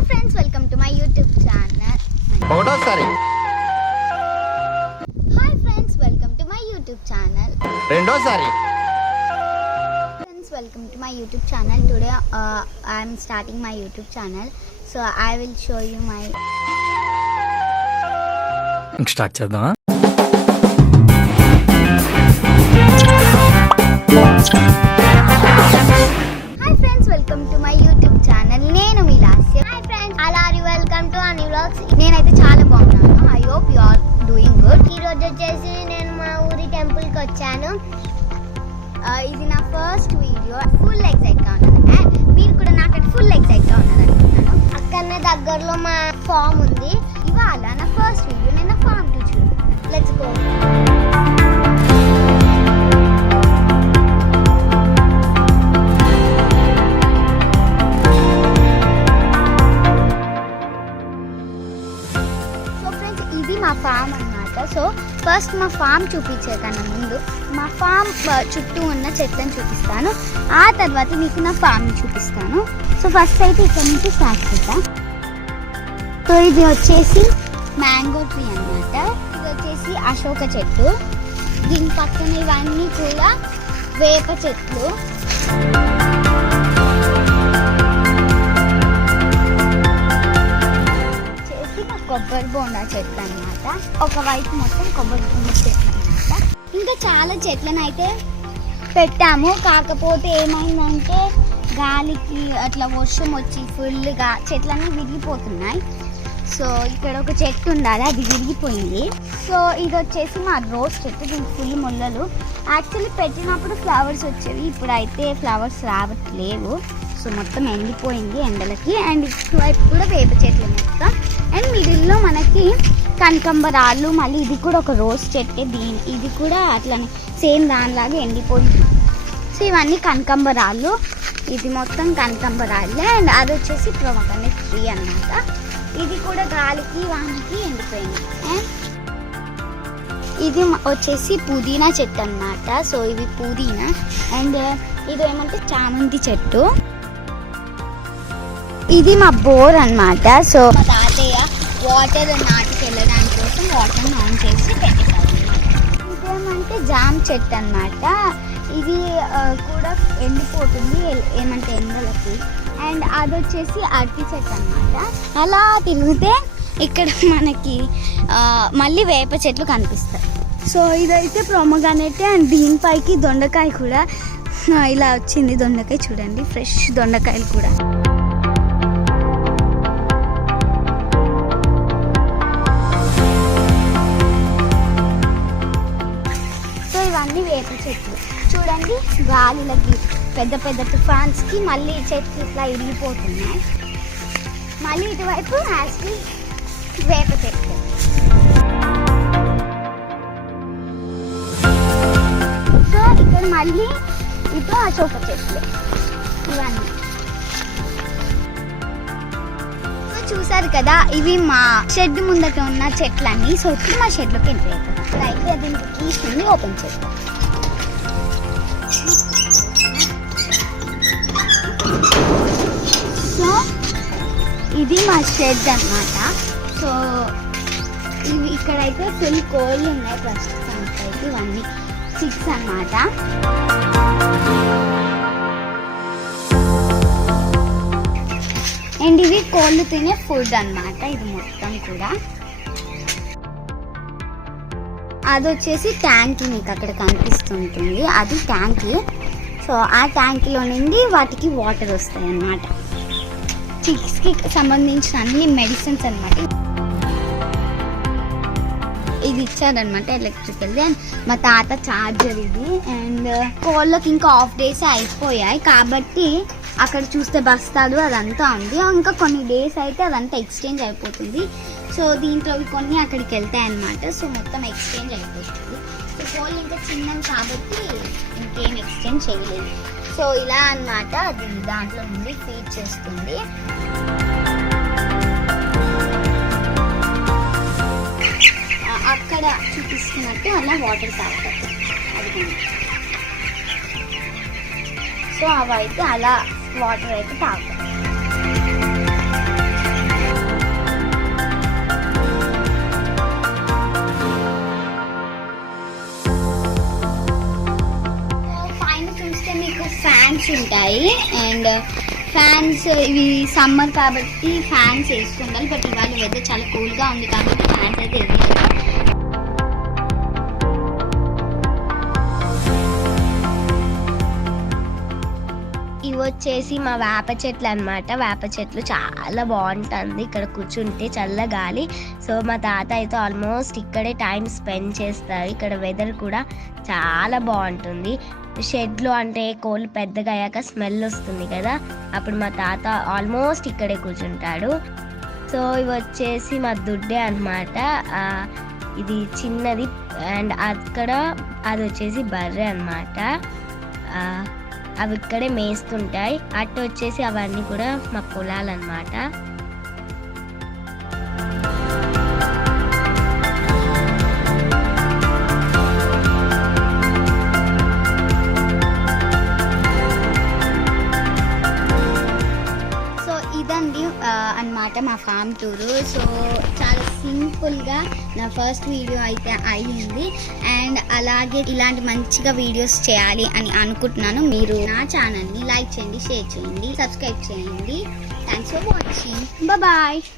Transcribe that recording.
Hi friends, welcome to my YouTube channel. ఒకటోసారి Hi friends, welcome to my YouTube channel. రెండోసారి Friends, welcome to my YouTube channel. Today I am starting my YouTube channel. So I will show you my start చేద్దామా? Hi friends, welcome to my YouTube channel. నేను మీ Lasya. Hi friends, hello, welcome to our new vlogs. నేనైతే చాలా బాగున్నాను. I hope you all doing good. ఈ రోజు వచ్చేసి నేను మా ఊరి టెంపుల్ కి వచ్చాను. ఇది నా ఫస్ట్ వీడియో. ఫుల్ ఎక్సైట్ గా ఉన్నాను. మీరు కూడా నాకైతే ఫుల్ ఎక్సైట్ గా ఉన్నారు అనుకుంటున్నాను. అక్కడనే దగ్గరలో మా ఫామ్ ఉంది. ఇవాళ నా ఫస్ట్ వీడియో. నేను ఫామ్ కి చూడు. Let's go. ఇది మా ఫామ్ అన్నమాట. సో ఫస్ట్ మా ఫామ్ చూపించే కన్నా ముందు మా ఫామ్ చుట్టూ ఉన్న చెట్లను చూపిస్తాను. ఆ తర్వాత మీకు నా ఫామ్ని చూపిస్తాను. సో ఫస్ట్ అయితే ఇక్కడ నుంచి స్టార్ట్ చేద్దాం. సో ఇది వచ్చేసి మ్యాంగో ట్రీ అన్నమాట. ఇది వచ్చేసి అశోక చెట్టు. దీని పక్కన ఇవన్నీ కూడా వేప చెట్లు. కొబ్బరి బోండా చెట్లు అన్నమాట. ఒకవైపు మొత్తం కొబ్బరి బోండా చెట్లు అన్నమాట. ఇంకా చాలా చెట్లను అయితే పెట్టాము. కాకపోతే ఏమైందంటే గాలికి అట్లా వర్షం వచ్చి ఫుల్గా చెట్లన్నీ విరిగిపోతున్నాయి. సో ఇక్కడ ఒక చెట్టు ఉండాలి, అది విరిగిపోయింది. సో ఇది వచ్చేసి మా రోజ్ చెట్టు. దీనికి ఫుల్ ముళ్ళలు. యాక్చువల్లీ పెట్టినప్పుడు ఫ్లవర్స్ వచ్చేవి, ఇప్పుడు అయితే ఫ్లవర్స్ రావట్లేవు. సో మొత్తం ఎండిపోయింది ఎండలకి. అండ్ ఇటువైపు కూడా వేప చెట్లు మొత్తం. అండ్ మిడిల్లో మనకి కనకంబరాలు, మళ్ళీ ఇది కూడా ఒక రోజ్ చెట్టే. ఇది కూడా అట్లనే సేమ్ దానిలాగా ఎండిపోయింది. సో ఇవన్నీ కనకంబరాలు. ఇది మొత్తం కనకంబరాలే. అండ్ అది వచ్చేసి ప్రొమగ్రానేట్ ట్రీ అన్నమాట. ఇది కూడా గాలికి వానకి ఎండిపోయింది. అండ్ ఇది వచ్చేసి పుదీనా చెట్టు అన్నమాట. సో ఇది పుదీనా. అండ్ ఇది ఏమంటే చామంతి చెట్టు. ఇది మా బోర్ అన్నమాట. సో మా తాతయ్య వాటర్ నాటికి వెళ్ళడానికి కోసం వాటర్ ఆన్ చేసి పెట్టేశారు అన్నమాట. ఇదేమంటే జామ్ చెట్టు అన్నమాట. ఇది కూడా ఎండిపోతుంది ఏమంటే ఎండలకి. అండ్ అది వచ్చేసి అరటి చెట్టు అన్నమాట. అలా తిరిగితే ఇక్కడ మనకి మళ్ళీ వేప చెట్లు కనిపిస్తాయి. సో ఇదైతే ప్రొమగ్రానేట్. అండ్ దీనిపైకి దొండకాయ కూడా ఇలా వచ్చింది. దొండకాయ చూడండి, ఫ్రెష్ దొండకాయలు కూడా. ఇవన్నీ వేప చెట్లు చూడండి. గాలిలకి పెద్ద పెద్ద తుఫాన్స్కి మళ్ళీ చెట్లు ఇట్లా ఇరిగిపోతున్నాయి. మళ్ళీ ఇటువైపు యాస్కి వేప చెట్లు. సో ఇక్కడ మళ్ళీ ఇటు అశోక చెట్లు ఇవన్నీ. చూసారు కదా, ఇవి మా షెడ్ ముందట ఉన్న చెట్లన్నీ. సో ఇప్పుడు మా షెడ్లోకి వెళ్ళిపోయాయి కదా. అయితే దీనికి తీసుకుని ఓపెన్ చేస్తాం. సో ఇది మా షెడ్ అన్నమాట. సో ఇవి ఇక్కడైతే ఫుల్ కోళ్ళు ఉన్నాయి ప్రస్తుతానికి అయితే. ఇవన్నీ 6 అన్నమాట. అండ్ ఇవి కోళ్ళు తినే ఫుడ్ అన్నమాట. ఇది మొత్తం కూడా. అది వచ్చేసి ట్యాంక్, మీకు అక్కడ కనిపిస్తుంటుంది, అది ట్యాంక్. సో ఆ ట్యాంక్లో నుండి వాటికి వాటర్ వస్తాయి అన్నమాట. చిక్స్కి సంబంధించిన అన్ని మెడిసిన్స్ అన్నమాట. ఇది ఇచ్చారనమాట ఎలక్ట్రికల్ది. అండ్ మా తాత చార్జర్ ఇది. అండ్ కోళ్ళకి ఇంకా ఆఫ్ డేస్ అయిపోయాయి కాబట్టి అక్కడ చూస్తే బస్తాలు అదంతా ఉంది. ఇంకా కొన్ని డేస్ అయితే అదంతా ఎక్స్చేంజ్ అయిపోతుంది. సో దీంట్లో కొన్ని అక్కడికి వెళ్తాయి అన్నమాట. సో మొత్తం ఎక్స్చేంజ్ అయిపోతుంది. సో కోళ్ళు ఇంకా చిన్నవి కాబట్టి ఇంకేం ఎక్స్చేంజ్ చేయలేదు. సో ఇలా అన్నమాట. అది దాంట్లో నుండి ఫీడ్ చేస్తుంది. అక్కడ చూపిస్తున్నట్టు అలా వాటర్ తాగుతారు. అది సో అవైతే అలా వాటర్ అయితే తాగుతారు. ఉంటాయి. అండ్ ఫ్యాన్స్, ఇవి సమ్మర్ కాబట్టి ఫ్యాన్స్ వేసుకుంటారు. బట్ ఇవాళ వెదర్ చాలా కూల్గా ఉంది కాబట్టి ఫ్యాన్స్ అయితే వేయలేదు. ఇవి వచ్చేసి మా వేప చెట్లు అనమాట. వేప చెట్లు చాలా బాగుంటుంది ఇక్కడ కూర్చుంటే, చల్ల గాలి. సో మా తాత అయితే ఆల్మోస్ట్ ఇక్కడే టైం స్పెండ్ చేస్తారు. ఇక్కడ వెదర్ కూడా చాలా బాగుంటుంది. షెడ్లో అంటే కోళ్ళు పెద్దగా అయ్యాక స్మెల్ వస్తుంది కదా, అప్పుడు మా తాత ఆల్మోస్ట్ ఇక్కడే కూర్చుంటాడు. సో ఇవి వచ్చేసి మా దుడ్డే అనమాట. ఇది చిన్నది. అండ్ అక్కడ అది వచ్చేసి బర్రె అనమాట. అవి ఇక్కడే మేస్తుంటాయి. అటు వచ్చేసి అవన్నీ కూడా మా పొలాలు అన్నమాట. సో ఇదండి అన్నమాట మా ఫామ్ టూరు. సో చాలా సింపుల్గా నా ఫస్ట్ వీడియో అయితే అయ్యింది. అండ్ అలాగే ఇలాంటి మంచిగా వీడియోస్ చేయాలి అని అనుకుంటున్నాను. మీరు నా ఛానల్ని లైక్ చేయండి, షేర్ చేయండి, సబ్స్క్రైబ్ చేయండి. Thanks for watching. బాయ్.